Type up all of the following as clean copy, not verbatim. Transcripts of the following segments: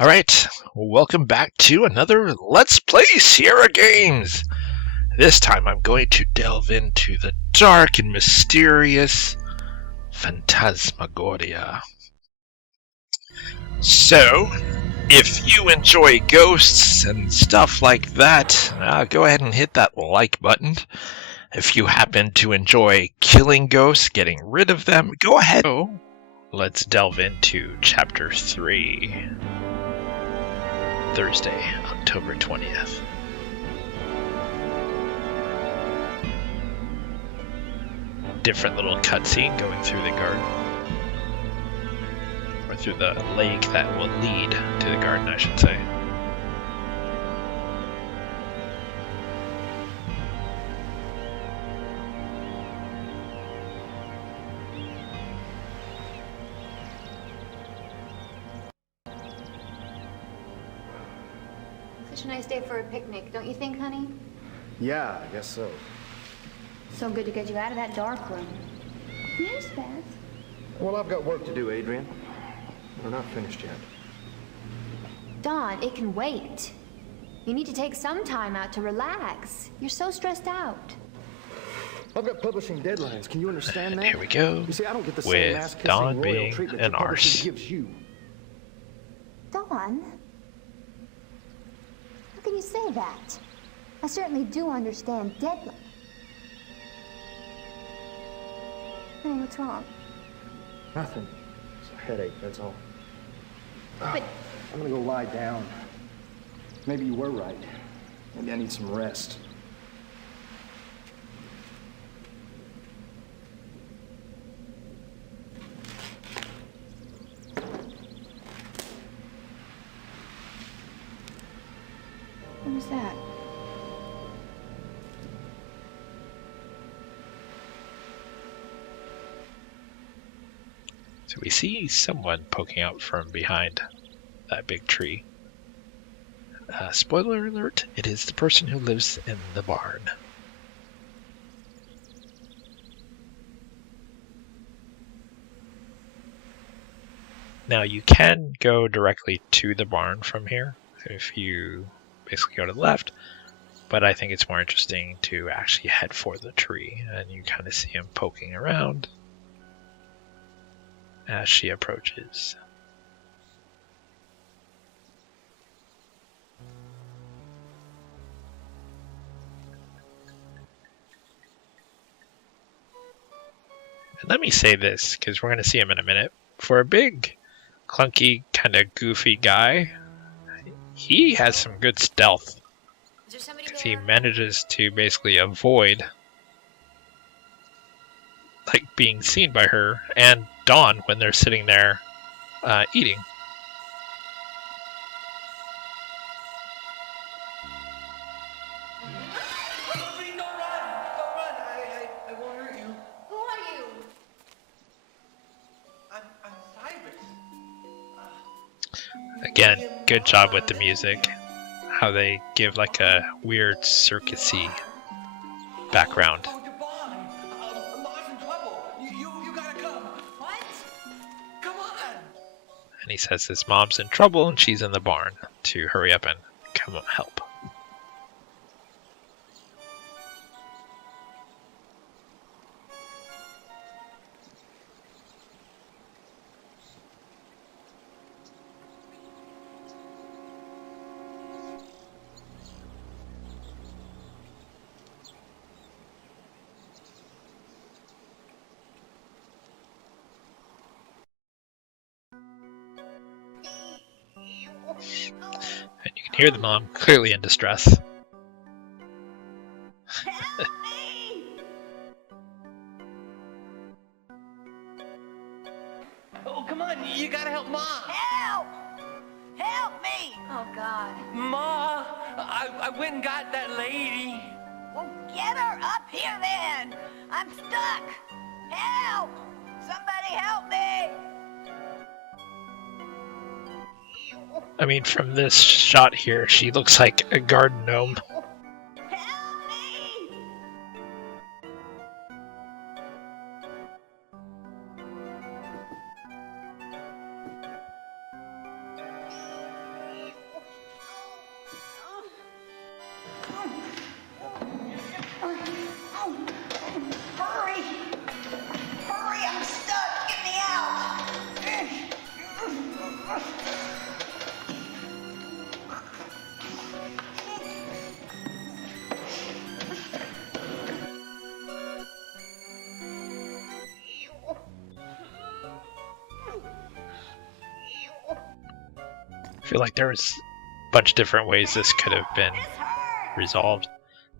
Alright, welcome back to another Let's Play Sierra Games! This time I'm going to delve into the dark and mysterious Phantasmagoria. So, if you enjoy ghosts and stuff like that, go ahead and hit that like button. If you happen to enjoy killing ghosts, getting rid of them, go ahead. So, let's delve into Chapter 3. Thursday, October 20th. Different little cutscene going through the garden. Or through the lake that will lead to the garden, I should say. Such a nice day for a picnic, don't you think, honey? Yeah, I guess so. So good to get you out of that dark room. Yes, Beth. Well, I've got work to do, Adrian. We're not finished yet. Dawn, it can wait. You need to take some time out to relax. You're so stressed out. I've got publishing deadlines. Can you understand that? Here we go. You see, I don't get the With same ass-kissing Dawn royal being treatment an that publishing arse. gives you. Dawn? How can you say that? I certainly do understand deadline. Honey, what's wrong? Nothing. It's a headache, that's all. But I'm gonna go lie down. Maybe you were right. Maybe I need some rest. what was that? So we see someone poking out from behind that big tree. Spoiler alert, it is the person who lives in the barn. Now you can go directly to the barn from here if you basically go to the left, but I think it's more interesting to actually head for the tree, and you kind of see him poking around as she approaches. And let me say this, because we're going to see him in a minute. For a big, clunky, kind of goofy guy, he has some good stealth. Because he manages to basically avoid being seen by her and Dawn when they're sitting there eating. Don't run! I won't hurt you. Who are you? I'm Cyrus. Again, good job with the music. How they give like a weird circusy background. Oh, goodbye. Mom's in trouble. You gotta come. What? Come on. And he says his mom's in trouble and she's in the barn to hurry up and come help. And you can hear the mom clearly in distress. Help me! Oh, come on. You gotta help Ma. Help! Help me! Oh, God. Ma, I went and got that lady. Well, get her up here then! I'm stuck! Help! Somebody help me! I mean, from this shot here, she looks like a garden gnome. Help me! feel like there's a bunch of different ways this could have been resolved.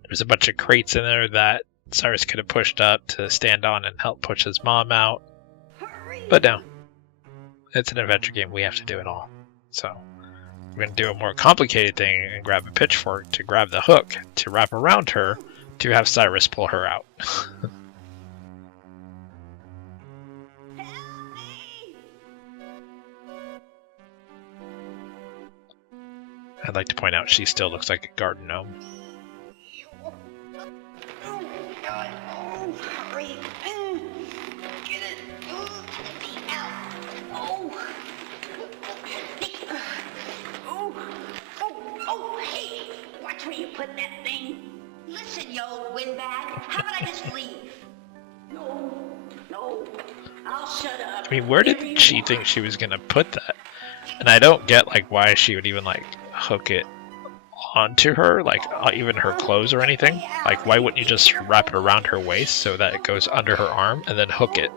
There's a bunch of crates in there that Cyrus could have pushed up to stand on and help push his mom out. But no. It's an adventure game, we have to do it all. So, we're going to do a more complicated thing and grab a pitchfork to grab the hook to wrap around her to have Cyrus pull her out. I'd like to point out she still looks like a garden gnome. Hurry. Get it. Oh, hey. Watch where you put that thing. Listen, you old windbag. How about I just leave? No. I'll shut up. I mean, where did she think she was going to put that? And I don't get, like, why she would even, like, hook it onto her, like, even her clothes or anything. Like, why wouldn't you just wrap it around her waist so that it goes under her arm and then hook it?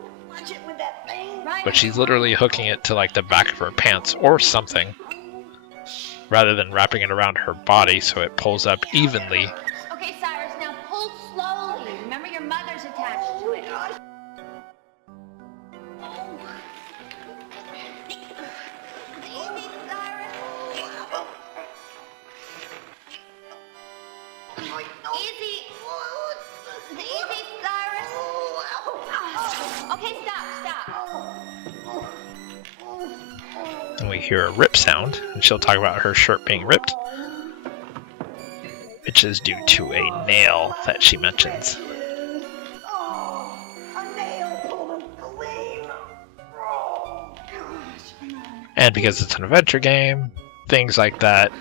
But she's literally hooking it to, like, the back of her pants or something, rather than wrapping it around her body so it pulls up evenly. Okay, Cyrus, now pull slowly. Remember your mother's attached to it. Easy, Cyrus. Okay, stop. And we hear a rip sound, and she'll talk about her shirt being ripped, which is due to a nail that she mentions. And because it's an adventure game, things like that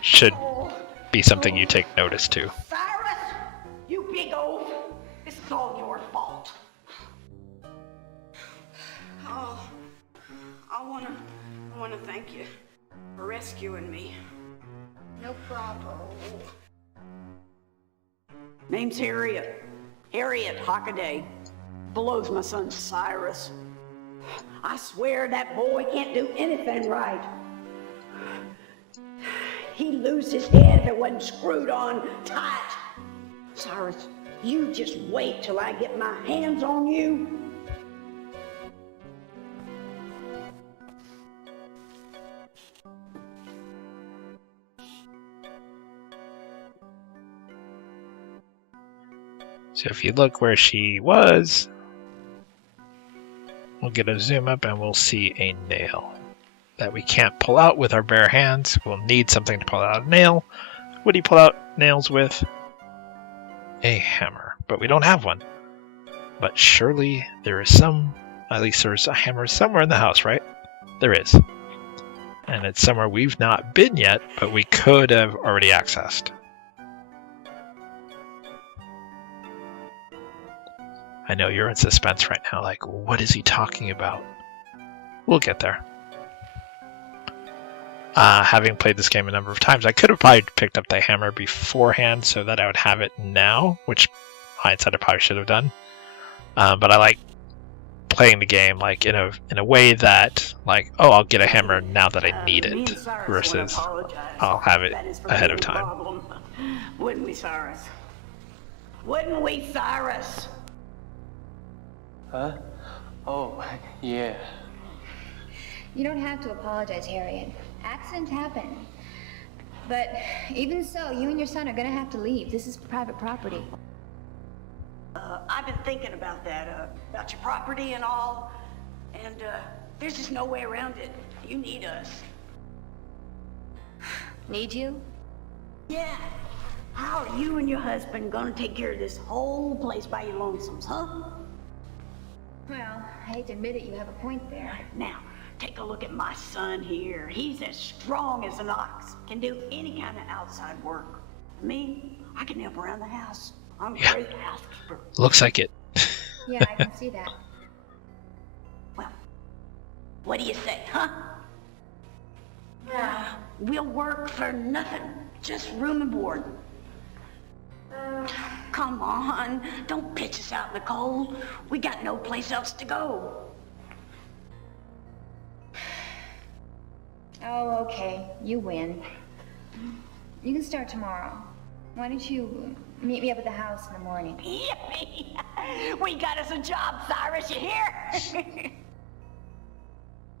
should be something you take notice to. Cyrus, you big oaf. This is all your fault. Oh, I wanna thank you for rescuing me. No problem. Name's Harriet. Harriet Hockaday. Below's my son Cyrus. I swear that boy can't do anything right. He'd lose his head if it wasn't screwed on tight. Cyrus, you just wait till I get my hands on you. So if you look where she was, we'll get a zoom up and we'll see a nail that we can't pull out with our bare hands. We'll need something to pull out a nail. What do you pull out nails with? A hammer. But we don't have one. But surely there is at least there's a hammer somewhere in the house, right? There is. And it's somewhere we've not been yet, but we could have already accessed. I know you're in suspense right now, like, what is he talking about? We'll get there. Having played this game a number of times, I could have probably picked up the hammer beforehand so that I would have it now, which hindsight I probably should have done. But I like playing the game like in a way that, like, oh, I'll get a hammer now that I need it, versus I'll have it ahead of time. Wouldn't we, Cyrus? Wouldn't we, Cyrus? Huh? Oh, yeah. You don't have to apologize, Harriet. Accidents happen. But even so, you and your son are gonna have to leave. This is private property. I've been thinking about that, about your property and all, and there's just no way around it. You need us. Need you? Yeah. How are you and your husband gonna take care of this whole place by your lonesomes, huh? Well, I hate to admit it, you have a point there. Now, take a look at my son here. He's as strong as an ox, can do any kind of outside work. Me, I can help around the house. I'm a great housekeeper. Looks like it. Yeah, I can see that. Well, what do you say, huh? We'll work for nothing, just room and board. Come on, don't pitch us out in the cold. We got no place else to go. Oh, Okay, you win. You can start tomorrow. Why don't you meet me up at the house in the morning? Yippee! We got us a job, Cyrus, you hear?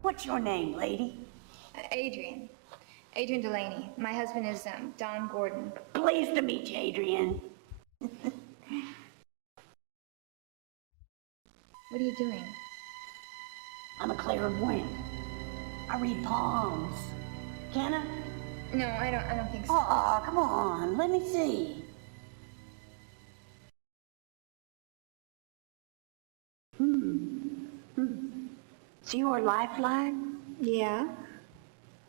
What's your name, lady? Adrian. Adrian Delaney. My husband is Don Gordon. Pleased to meet you, Adrian. What are you doing? I'm a clairvoyant. I read palms. Can I? No, I don't think so. Oh, come on. Let me see. See your lifeline? Yeah?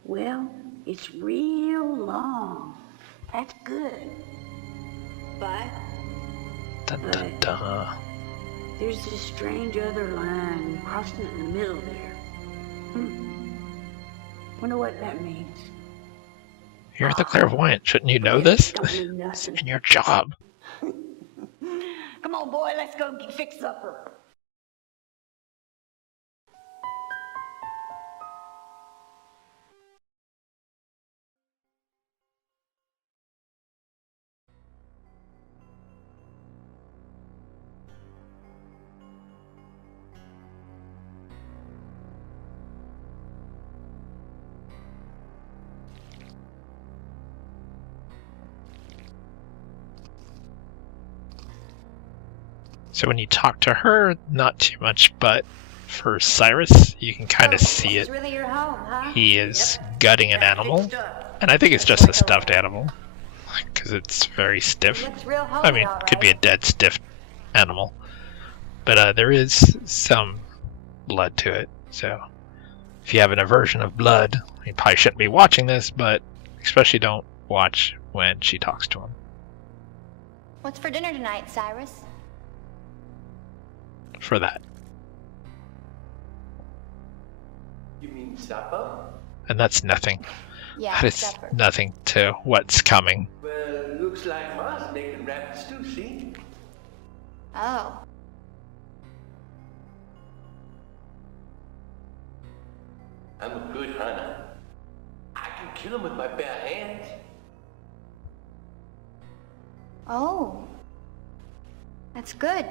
Well, it's real long. That's good. But Dun, dun, dun. there's this strange other line crossing it in the middle there. Wonder what that means. You're the clairvoyant. Shouldn't you know this? Don't mean It's nothing. in your job. Come on, boy, let's go fix supper. So when you talk to her, not too much, but for Cyrus, you can kind of see This it. is really your home, huh? He is gutting an animal, and I think it's just a stuffed animal, because it's very stiff. Looks real homey, I mean, all could be a right. dead, stiff animal. But there is some blood to it, so if you have an aversion of blood, you probably shouldn't be watching this, but especially don't watch when she talks to him. What's for dinner tonight, Cyrus? For that. You mean supper? And that's nothing. Yeah, That is supper. nothing to what's coming. Well, looks like Ma's making rabbits too, see? Oh. I'm a good hunter. I can kill them with my bare hands. Oh. That's good.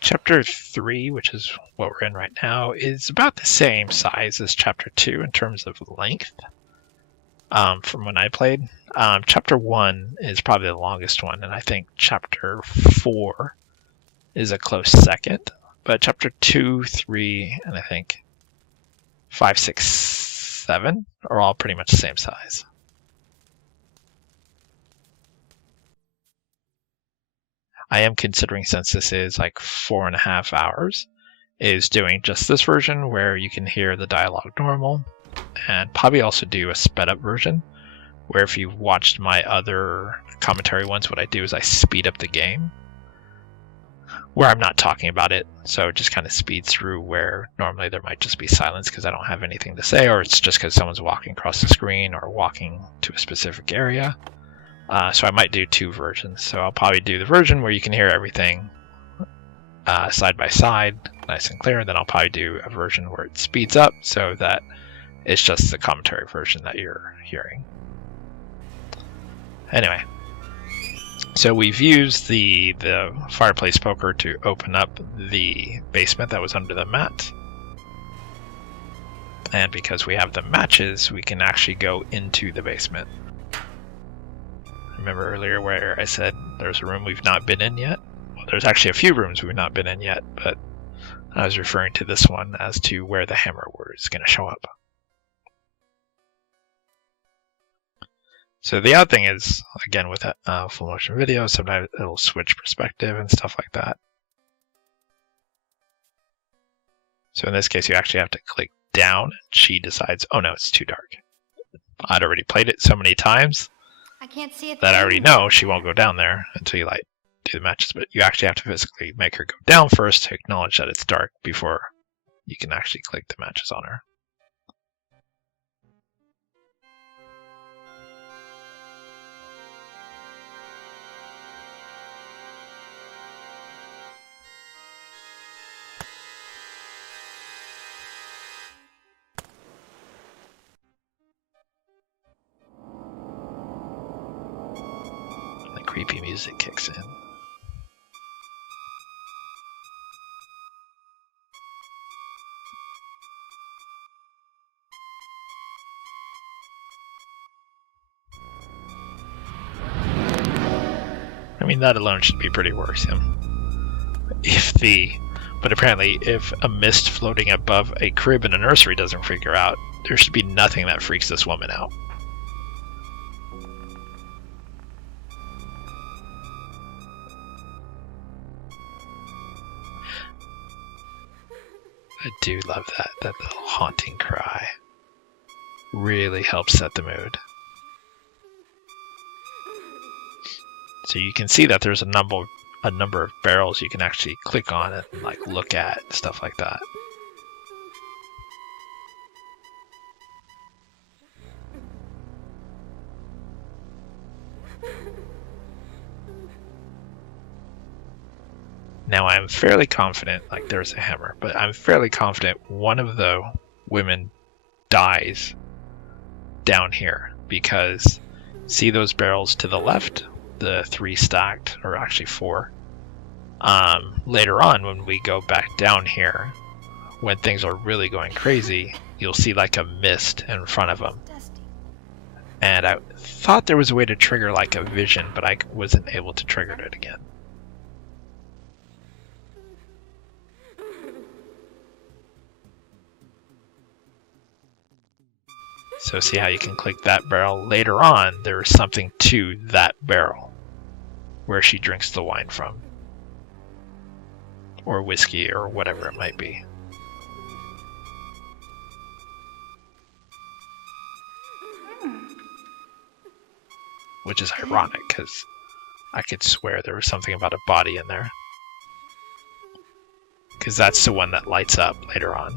Chapter 3, which is what we're in right now, is about the same size as Chapter 2 in terms of length from when I played. Chapter 1 is probably the longest one, and I think Chapter 4 is a close second. But Chapter 2, 3, and I think 5, 6, 7 are all pretty much the same size. I am considering, since this is like 4.5 hours, is doing just this version where you can hear the dialogue normal, and probably also do a sped up version where if you've watched my other commentary ones, what I do is I speed up the game where I'm not talking about it, so it just kind of speeds through where normally there might just be silence because I don't have anything to say, or it's just because someone's walking across the screen or walking to a specific area. So I might do 2 versions. So I'll probably do the version where you can hear everything side by side, nice and clear. And then I'll probably do a version where it speeds up so that it's just the commentary version that you're hearing. Anyway, so we've used the fireplace poker to open up the basement that was under the mat. And because we have the matches, we can actually go into the basement. Remember earlier where I said there's a room we've not been in yet? Well, there's actually a few rooms we've not been in yet, but I was referring to this one as to where the hammer word is going to show up. So the other thing is, again, with a full motion video, sometimes it'll switch perspective and stuff like that. So in this case, you actually have to click down, and she decides, oh no, it's too dark. I'd already played it so many times I can't see it. that I already know she won't go down there until you like do the matches, but you actually have to physically make her go down first to acknowledge that it's dark before you can actually click the matches on her. The creepy music kicks in. I mean, that alone should be pretty worrisome. But apparently, if a mist floating above a crib in a nursery doesn't freak her out, there should be nothing that freaks this woman out. I do love that little haunting cry. Really helps set the mood. So you can see that there's a number of barrels you can actually click on and like look at, stuff like that. Now I'm fairly confident, like there's a hammer, but I'm fairly confident one of the women dies down here because see those barrels to the left? The 3 stacked, or actually 4. Later on, when we go back down here, when things are really going crazy, you'll see like a mist in front of them. And I thought there was a way to trigger like a vision, but I wasn't able to trigger it again. So see how you can click that barrel. Later on, there is something to that barrel where she drinks the wine from. Or whiskey, or whatever it might be. Which is ironic, because I could swear there was something about a body in there. Because that's the one that lights up later on.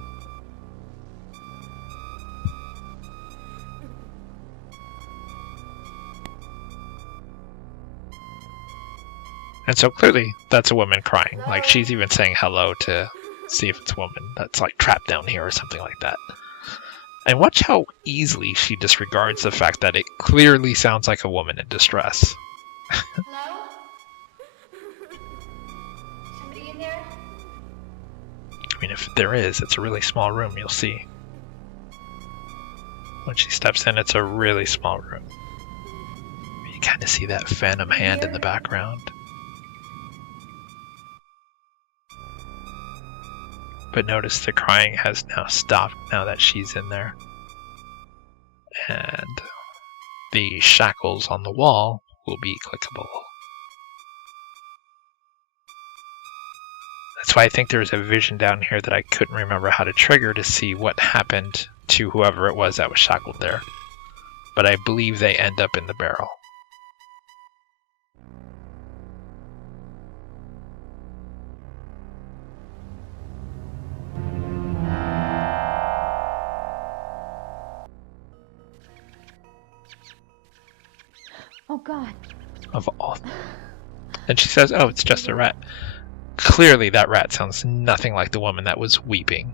And so clearly, that's a woman crying. Like, she's even saying hello to see if it's a woman that's, like, trapped down here or something like that. And watch how easily she disregards the fact that it clearly sounds like a woman in distress. Hello? Somebody in there? I mean, if there is, it's a really small room, you'll see. When she steps in, it's a really small room. You kind of see that phantom hand in the background. But notice the crying has now stopped now that she's in there. And the shackles on the wall will be clickable. That's why I think there's a vision down here that I couldn't remember how to trigger to see what happened to whoever it was that was shackled there. But I believe they end up in the barrel. Oh God. Of all. And she says, oh, it's just a rat. Clearly that rat sounds nothing like the woman that was weeping.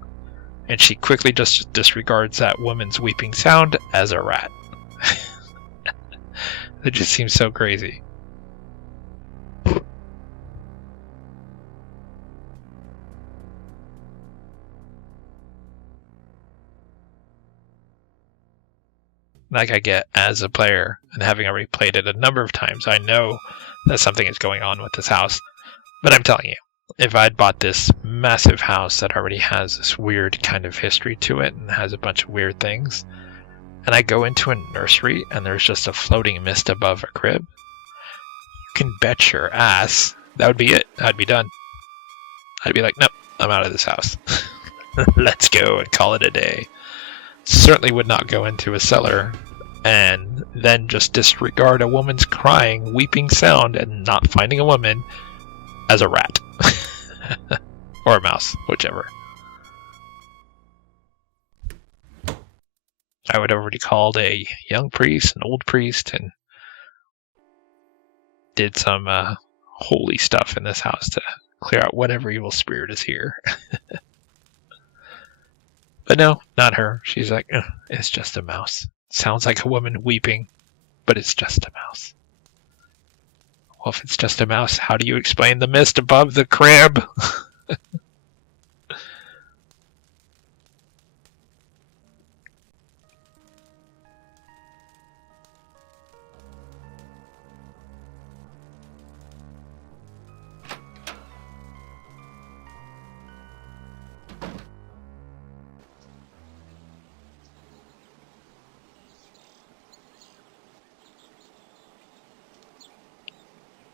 And she quickly just disregards that woman's weeping sound as a rat. It just seems so crazy. Like I get as a player, and having already played it a number of times, I know that something is going on with this house. But I'm telling you, if I'd bought this massive house that already has this weird kind of history to it and has a bunch of weird things, and I go into a nursery and there's just a floating mist above a crib, you can bet your ass that would be it. I'd be done. I'd be like, nope, I'm out of this house. Let's go and call it a day. Certainly would not go into a cellar and then just disregard a woman's crying, weeping sound and not finding a woman as a rat. Or a mouse, whichever. I would have already called a young priest, an old priest, and did some holy stuff in this house to clear out whatever evil spirit is here. But no, not her. She's like, it's just a mouse. Sounds like a woman weeping, but it's just a mouse. Well, if it's just a mouse, how do you explain the mist above the crib?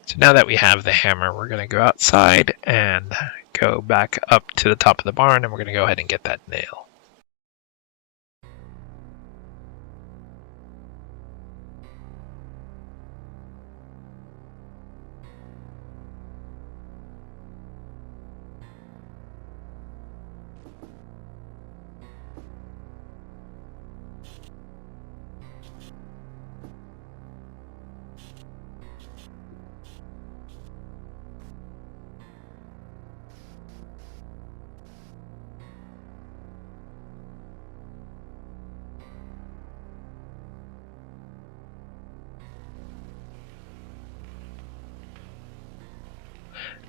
So now that we have the hammer, we're going to go outside and go back up to the top of the barn, and we're going to go ahead and get that nail.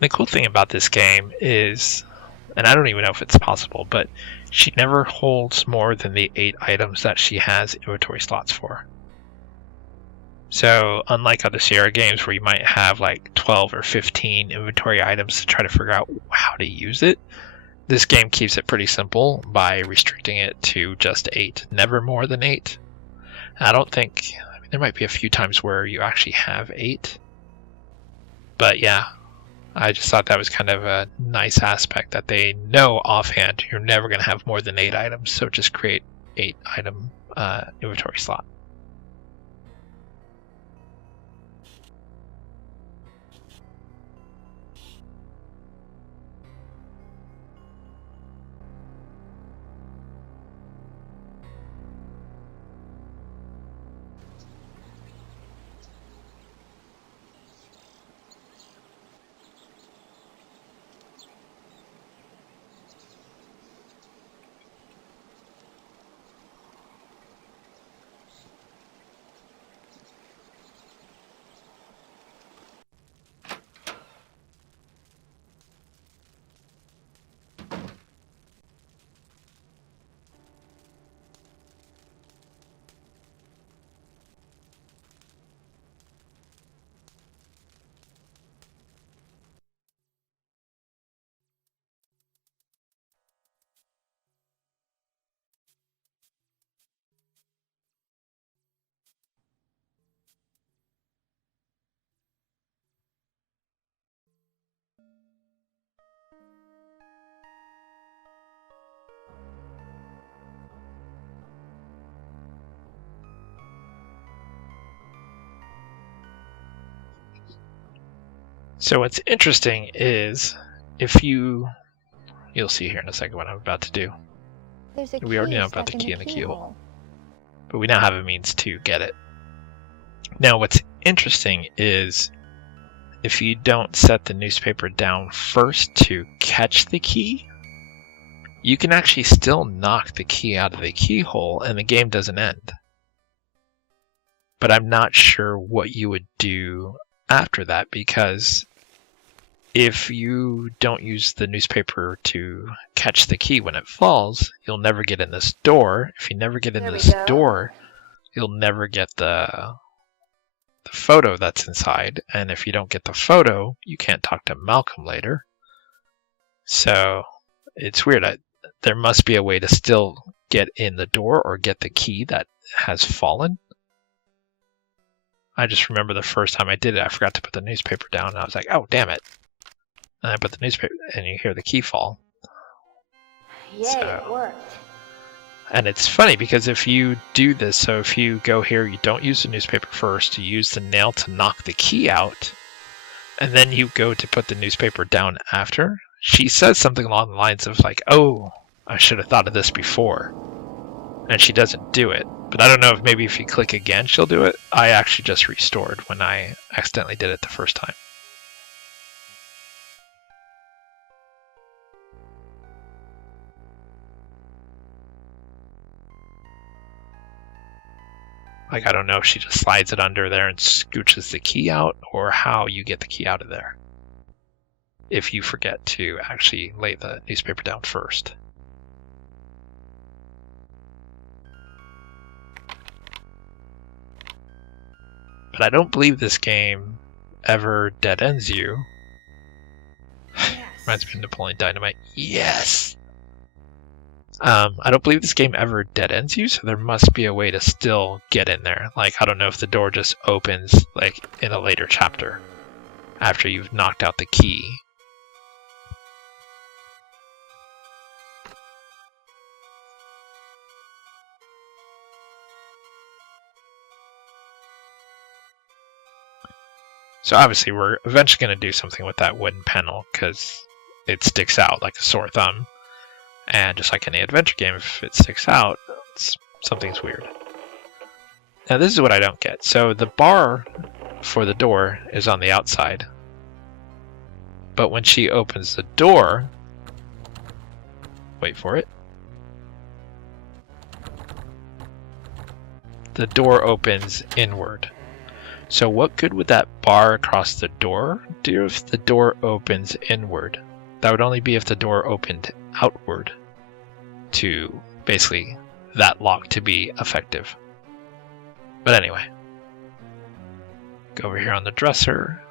The cool thing about this game is, and I don't even know if it's possible, but she never holds more than the 8 items that she has inventory slots for. So unlike other Sierra games where you might have like 12 or 15 inventory items to try to figure out how to use it, this game keeps it pretty simple by restricting it to just 8, never more than 8. I don't think, I mean, there might be a few times where you actually have 8, but yeah, I just thought that was kind of a nice aspect that they know offhand you're never going to have more than 8 items, so just create 8 item inventory slot. So what's interesting is if you'll see here in a second what I'm about to do. We already know about the key in the keyhole, but we now have a means to get it. Now what's interesting is if you don't set the newspaper down first to catch the key, you can actually still knock the key out of the keyhole and the game doesn't end. But I'm not sure what you would do after that, because if you don't use the newspaper to catch the key when it falls, you'll never get in this door. If you never get in this door, you'll never get the photo that's inside. And if you don't get the photo, you can't talk to Malcolm later. So it's weird. There must be a way to still get in the door or get the key that has fallen. I just remember the first time I did it, I forgot to put the newspaper down, and I was like, oh, damn it. And I put the newspaper, and you hear the key fall. Yay, it worked. And it's funny because if you do this, so if you go here, you don't use the newspaper first, you use the nail to knock the key out, and then you go to put the newspaper down after, she says something along the lines of like, oh, I should have thought of this before. And she doesn't do it. But I don't know if maybe if you click again, she'll do it. I actually just restored when I accidentally did it the first time. Like, I don't know if she just slides it under there and scooches the key out, or how you get the key out of there if you forget to actually lay the newspaper down first. But I don't believe this game ever dead ends you. Yes. Reminds me of Napoleon Dynamite. Yes! I don't believe this game ever dead ends you, so there must be a way to still get in there. Like, I don't know if the door just opens, like, in a later chapter, after you've knocked out the key. So obviously we're eventually going to do something with that wooden panel, because it sticks out like a sore thumb. And just like any adventure game, if it sticks out, something's weird. Now this is what I don't get. So the bar for the door is on the outside. But when she opens the door, wait for it, the door opens inward. So what good would that bar across the door do if the door opens inward? That would only be if the door opened outward to basically that lock to be effective. But anyway, go over here on the dresser.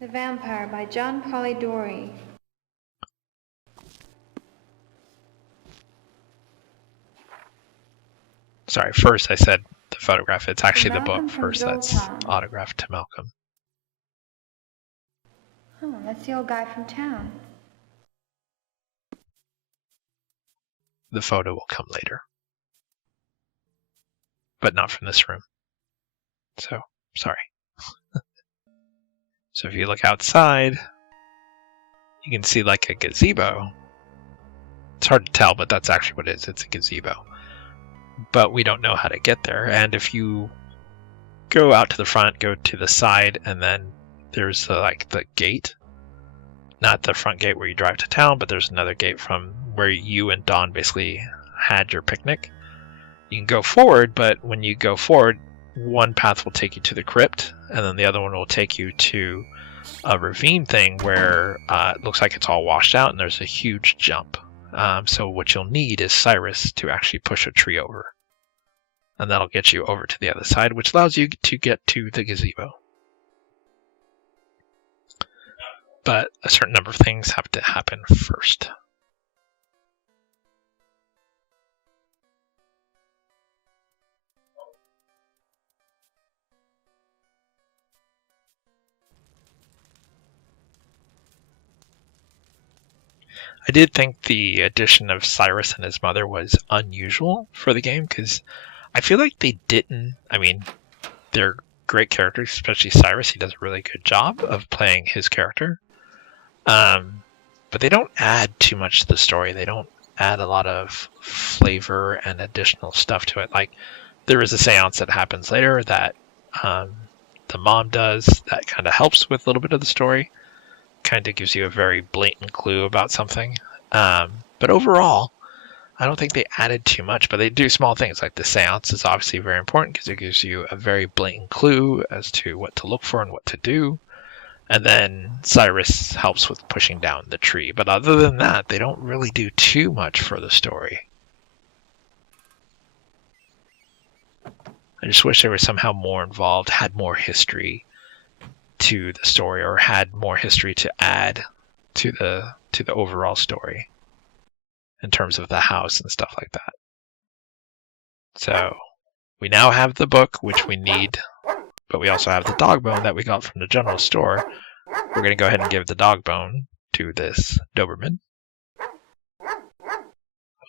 The Vampire by John Polidori. Sorry, first I said the photograph. It's actually the Malcolm book from first that's Zoltan. autographed to Malcolm. Oh, that's the old guy from town. The photo will come later, but not from this room. So, sorry. So if you look outside, you can see like a gazebo. It's hard to tell, but that's actually what it is. It's a gazebo. But we don't know how to get there. And if you go out to the front, go to the side, and then there's the gate. Not the front gate where you drive to town, but there's another gate from where you and Dawn basically had your picnic. You can go forward, but when you go forward, one path will take you to the crypt, and then the other one will take you to a ravine thing where it looks like it's all washed out, and there's a huge jump. So what you'll need is Cyrus to actually push a tree over. And that'll get you over to the other side, which allows you to get to the gazebo. But a certain number of things have to happen first. I did think the addition of Cyrus and his mother was unusual for the game, because I feel like they didn't, I mean, they're great characters, especially Cyrus. He does a really good job of playing his character. But they don't add too much to the story. They don't add a lot of flavor and additional stuff to it. Like, there is a seance that happens later that the mom does that kind of helps with a little bit of the story. Kind of gives you a very blatant clue about something. But overall, I don't think they added too much, but they do small things. Like the seance is obviously very important because it gives you a very blatant clue as to what to look for and what to do. And then Cyrus helps with pushing down the tree. But other than that, they don't really do too much for the story. I just wish they were somehow more involved, had more history to the story, or had more history to add to the overall story in terms of the house and stuff like that. So we now have the book, which we need, but we also have the dog bone that we got from the general store. We're going to go ahead and give the dog bone to this Doberman,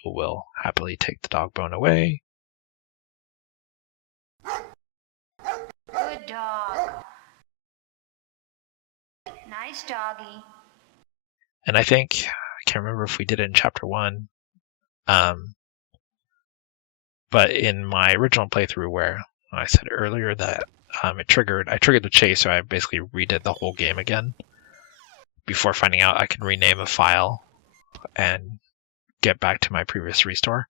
who will happily take the dog bone away. Good dog. Nice doggy. And I think, I can't remember if we did it in chapter 1, but in my original playthrough where I said earlier that I triggered the chase, so I basically redid the whole game again before finding out I could rename a file and get back to my previous restore.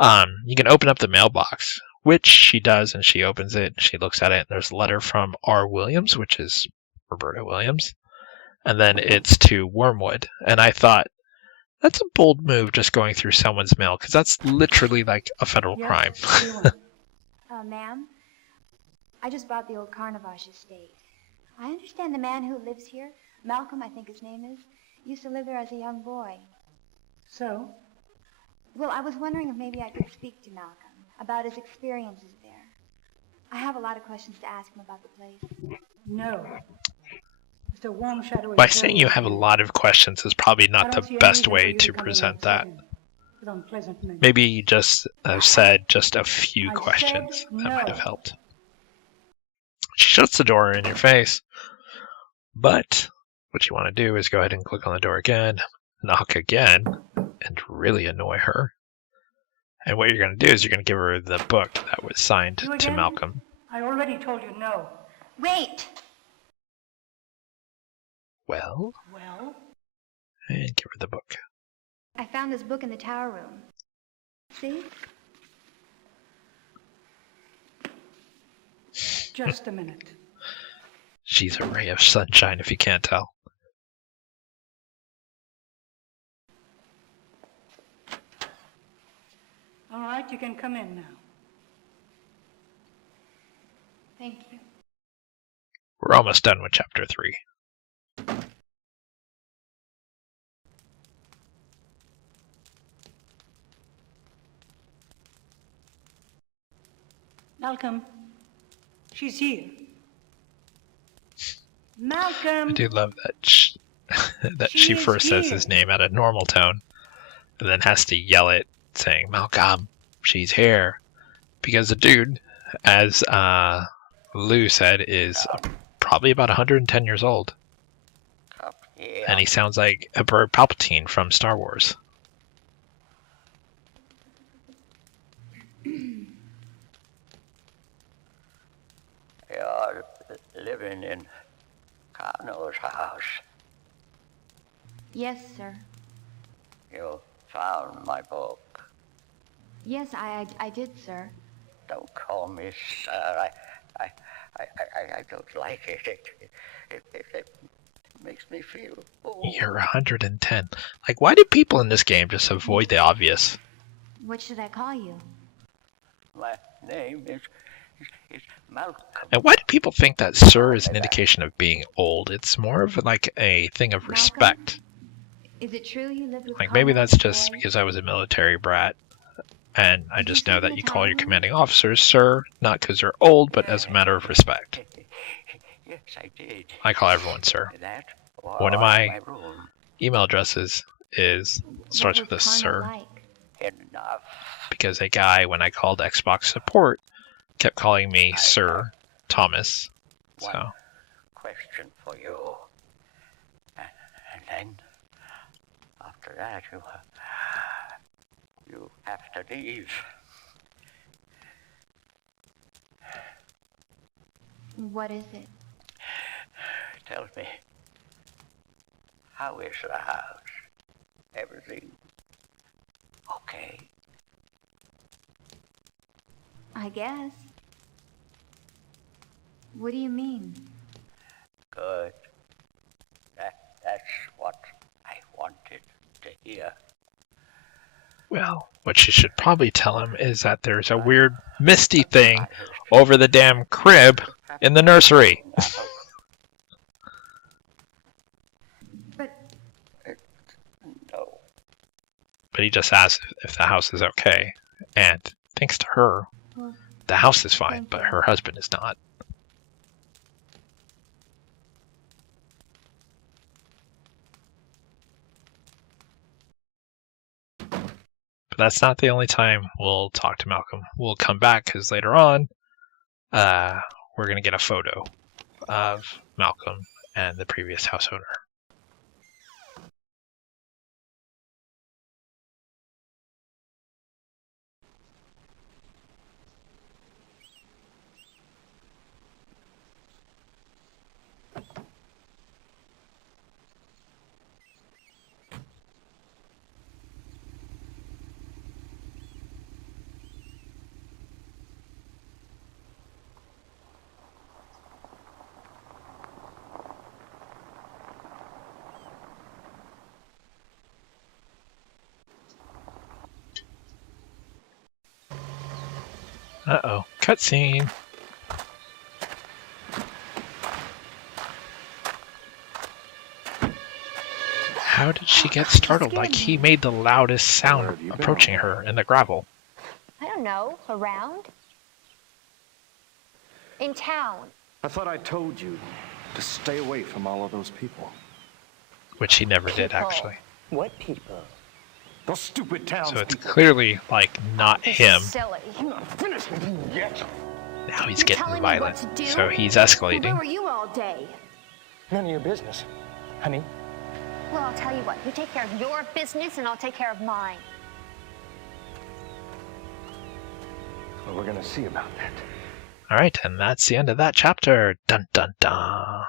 You can open up the mailbox, which she does, and she opens it, she looks at it, and there's a letter from R. Williams, which is Roberta Williams, and then it's to Wormwood. And I thought, that's a bold move, just going through someone's mail, because that's literally like a federal crime. Ma'am, I just bought the old Carnavash estate. I understand the man who lives here, Malcolm, I think his name is, used to live there as a young boy. So? Well, I was wondering if maybe I could speak to Malcolm about his experiences there. I have a lot of questions to ask him about the place. No. Mr. Warm Shadow is By saying you have a lot of questions is probably not the best way to present that. Maybe you just said just a few questions. That might have helped. She shuts the door in your face, but what you want to do is go ahead and click on the door again, knock again, and really annoy her. And what you're going to do is you're going to give her the book that was signed to Malcolm. I already told you no. Wait! Well? And give her the book. I found this book in the tower room. See? Just a minute. She's a ray of sunshine, if you can't tell. All right, you can come in now. Thank you. We're almost done with chapter 3. Malcolm, she's here. Malcolm! I do love that that she first says his name at a normal tone, and then has to yell it, saying, Malcolm, she's here. Because the dude, as Lou said, is probably about 110 years old. And he sounds like Emperor Palpatine from Star Wars. You're living in Kano's house. Yes, sir. You found my book. Yes, I did, sir. Don't call me sir. I don't like it. It makes me feel old. You're 110. Like, why do people in this game just avoid the obvious? What should I call you? My name is Malcolm. And why do people think that sir is an indication of being old? It's more of like a thing of respect. Is it true you lived with Like, maybe that's just boy? because I was a military brat. And I just know that you call your commanding officers sir, not because they're old, but as a matter of respect. Yes, I did. I call everyone sir. That One of my room. email addresses starts with a sir. Enough. Because a guy, when I called Xbox support, kept calling me Sir Thomas. So One question for you. And then, after that, you have to leave. What is it? Tell me, how is the house? Everything okay? I guess. What do you mean? Good. That's what I wanted to hear. well, what you should probably tell him is that there's a weird misty thing over the damn crib in the nursery. But No. But he just asks if the house is okay. And thanks to her, well, the house is fine, thank but you. her husband is not. But that's not the only time we'll talk to Malcolm. We'll come back because later on, we're going to get a photo of Malcolm and the previous house owner. Uh-oh, cutscene. How did she get startled? Like he made the loudest sound approaching her in the gravel. I don't know. Around? In town. I thought I told you to stay away from all of those people. Which he never did, actually. What people? Those stupid towns. So it's clearly, like, not him. Silly. I'm not finished with you yet. Now he's You're getting telling me violent. what to do? So he's Where escalating. were you all day? None of your business, honey. Well, I'll tell you what. You take care of your business, and I'll take care of mine. Well, we're gonna see about that. Alright, and that's the end of that chapter. Dun dun dun.